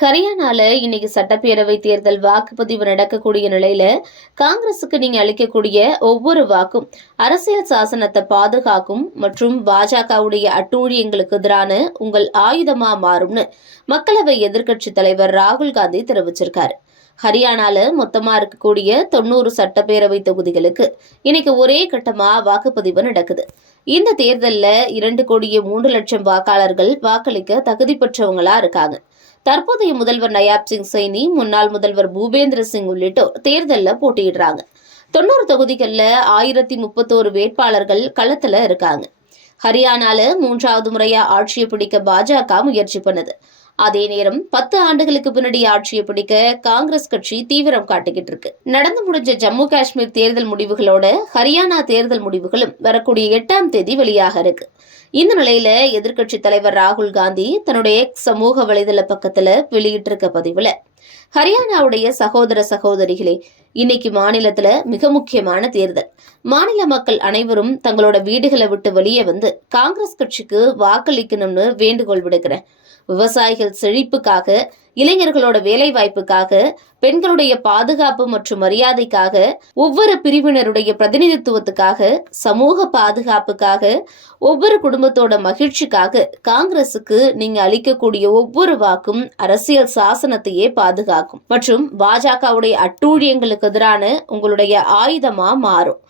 ஹரியானால இன்னைக்கு சட்டப்பேரவை தேர்தல் வாக்குப்பதிவு நடக்கக்கூடிய நிலையில காங்கிரஸுக்கு நீங்க அளிக்கக்கூடிய ஒவ்வொரு வாக்கும் அரசியல் சாசனத்தை பாதுகாக்கும் மற்றும் பாஜகவுடைய அட்டூழியங்களுக்கு எதிரான உங்கள் ஆயுதமா மாறும்னு மக்களவை எதிர்க்கட்சி தலைவர் ராகுல் காந்தி தெரிவிச்சிருக்காரு. ஹரியானால மொத்தமா இருக்கக்கூடிய தொண்ணூறு சட்டப்பேரவை தொகுதிகளுக்கு இன்னைக்கு ஒரே கட்டமா வாக்குப்பதிவு நடக்குது. இந்த தேர்தல்ல இரண்டு கோடியே மூன்று லட்சம் வாக்காளர்கள் வாக்களிக்க தகுதி பெற்றவங்களா இருக்காங்க. தற்போதைய முதல்வர் நயாப் சிங் சைனி முன்னாள் முதல்வர் பூபேந்திர சிங் உள்ளிட்டோர் தேர்தல்ல போட்டியிடுறாங்க. தொண்ணூறு தொகுதிகள்ல ஆயிரத்தி முப்பத்தோரு வேட்பாளர்கள் களத்துல இருக்காங்க. ஹரியானால மூன்றாவது முறையா ஆட்சியை பிடிக்க பாஜக முயற்சி பண்ணுது. அதே நேரம் பத்து ஆண்டுகளுக்கு பின்னாடி ஆட்சியை பிடிக்க காங்கிரஸ் கட்சி தீவிரம் காட்டிக்கிட்டு இருக்கு. நடந்து முடிஞ்ச ஜம்மு காஷ்மீர் தேர்தல் முடிவுகளோட ஹரியானா தேர்தல் முடிவுகளும் வரக்கூடிய எட்டாம் தேதி வெளியாக இருக்கு. இந்த நிலையில எதிர்க்கட்சி தலைவர் ராகுல் காந்தி தன்னுடைய எக்ஸ் சமூக வலைதள பக்கத்துல வெளியிட்டிருக்க பதிவுல ஹரியானாவுடைய சகோதர சகோதரிகளே இன்னைக்கு மாநிலத்துல மிக முக்கியமான தேர்தல். மாநில மக்கள் அனைவரும் தங்களோட வீடுகளை விட்டு வெளியே வந்து காங்கிரஸ் கட்சிக்கு வாக்களிக்கணும்னு வேண்டுகோள் விடுக்கிறேன். விவசாயிகள் செழிப்புக்காக இளைஞர்களோட வேலை வாய்ப்புக்காக பெண்களுடைய பாதுகாப்பு மற்றும் மரியாதைக்காக ஒவ்வொரு பிரிவினருடைய பிரதிநிதித்துவத்துக்காக சமூக பாதுகாப்புக்காக ஒவ்வொரு குடும்பத்தோட மகிழ்ச்சிக்காக காங்கிரசுக்கு நீங்க அளிக்கக்கூடிய ஒவ்வொரு வாக்கும் அரசியல் சாசனத்தையே பாதுகாக்கும். மற்றும் பாஜகவுடைய அட்டூழியங்களுக்கு எதிரான உங்களுடைய ஆயுதமா மாறும்.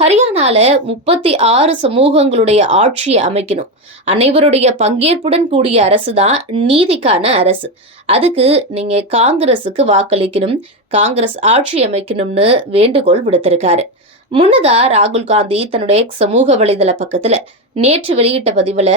ஹரியானால முப்பத்தி ஆறு சமூகங்களுடைய ஆட்சியை அமைக்கணும். அனைவருடைய பங்கேற்புடன் கூடிய அரசு தான் நீதிக்கான அரசு. அதுக்கு நீங்க காங்கிரசுக்கு வாக்களிக்கணும் காங்கிரஸ் ஆட்சி அமைக்கணும்னு வேண்டுகோள் விடுத்திருக்காரு. முன்னதா ராகுல் காந்தி தன்னுடைய சமூக வலைதள பக்கத்துல நேற்று வெளியிட்ட பதிவுல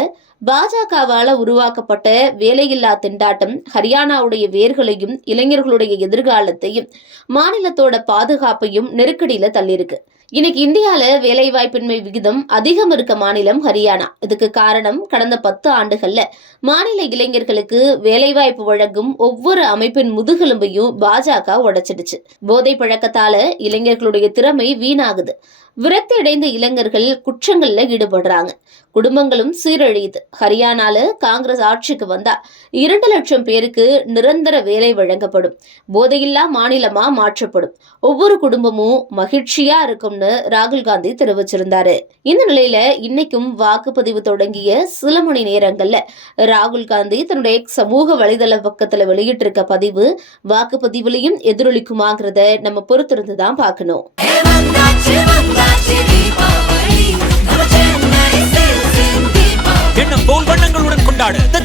பாஜகவால உருவாக்கப்பட்ட வேலையில்லா திண்டாட்டம் ஹரியானாவுடைய வேர்களையும் இளைஞர்களுடைய எதிர்காலத்தையும் மாநிலத்தோட பாதுகாப்பையும் நெருக்கடியில தள்ளியிருக்கு. இன்னைக்கு இந்தியால வேலைவாய்ப்பின்மை விகிதம் அதிகம் இருக்க மாநிலம் ஹரியானா. இதுக்கு காரணம் கடந்த பத்து ஆண்டுகள்ல மாநில இளைஞர்களுக்கு வேலைவாய்ப்பு வழங்கும் ஒவ்வொரு அமைப்பின் முதுகெலும்பையும் பாஜக உடைச்சிடுச்சு. போதை பழக்கத்தால இளைஞர்களுடைய திறமை வீணாகுது. விரக்தி அடைந்த இளைஞர்கள் குற்றங்கள்ல ஈடுபடுறாங்க. குடும்பங்களும் சீரழியுது. ஹரியானால காங்கிரஸ் ஆட்சிக்கு வந்தா இரண்டு லட்சம் பேருக்கு நிரந்தர வேலை வழங்கப்படும். போதையில்லா மாநிலமா மாற்றப்படும். ஒவ்வொரு குடும்பமும் மகிழ்ச்சியா இருக்கும்னு ராகுல் காந்தி தெரிவிச்சிருந்தாரு. இந்த நிலையில இன்னைக்கும் வாக்குப்பதிவு தொடங்கிய சில மணி நேரங்கள்ல ராகுல் காந்தி தன்னுடைய சமூக வலைதள பக்கத்துல வெளியிட்டிருக்க பதிவு வாக்குப்பதிவுலையும் எதிரொலிக்குமாங்கிறத நம்ம பொறுத்திருந்து தான் பார்க்கணும்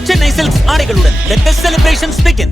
ചെന്നൈ സിൽക്സ് ആടികളുടെ ലേറ്റസ്റ്റ് സെലിബ്രേഷൻസ് ബിഗിൻ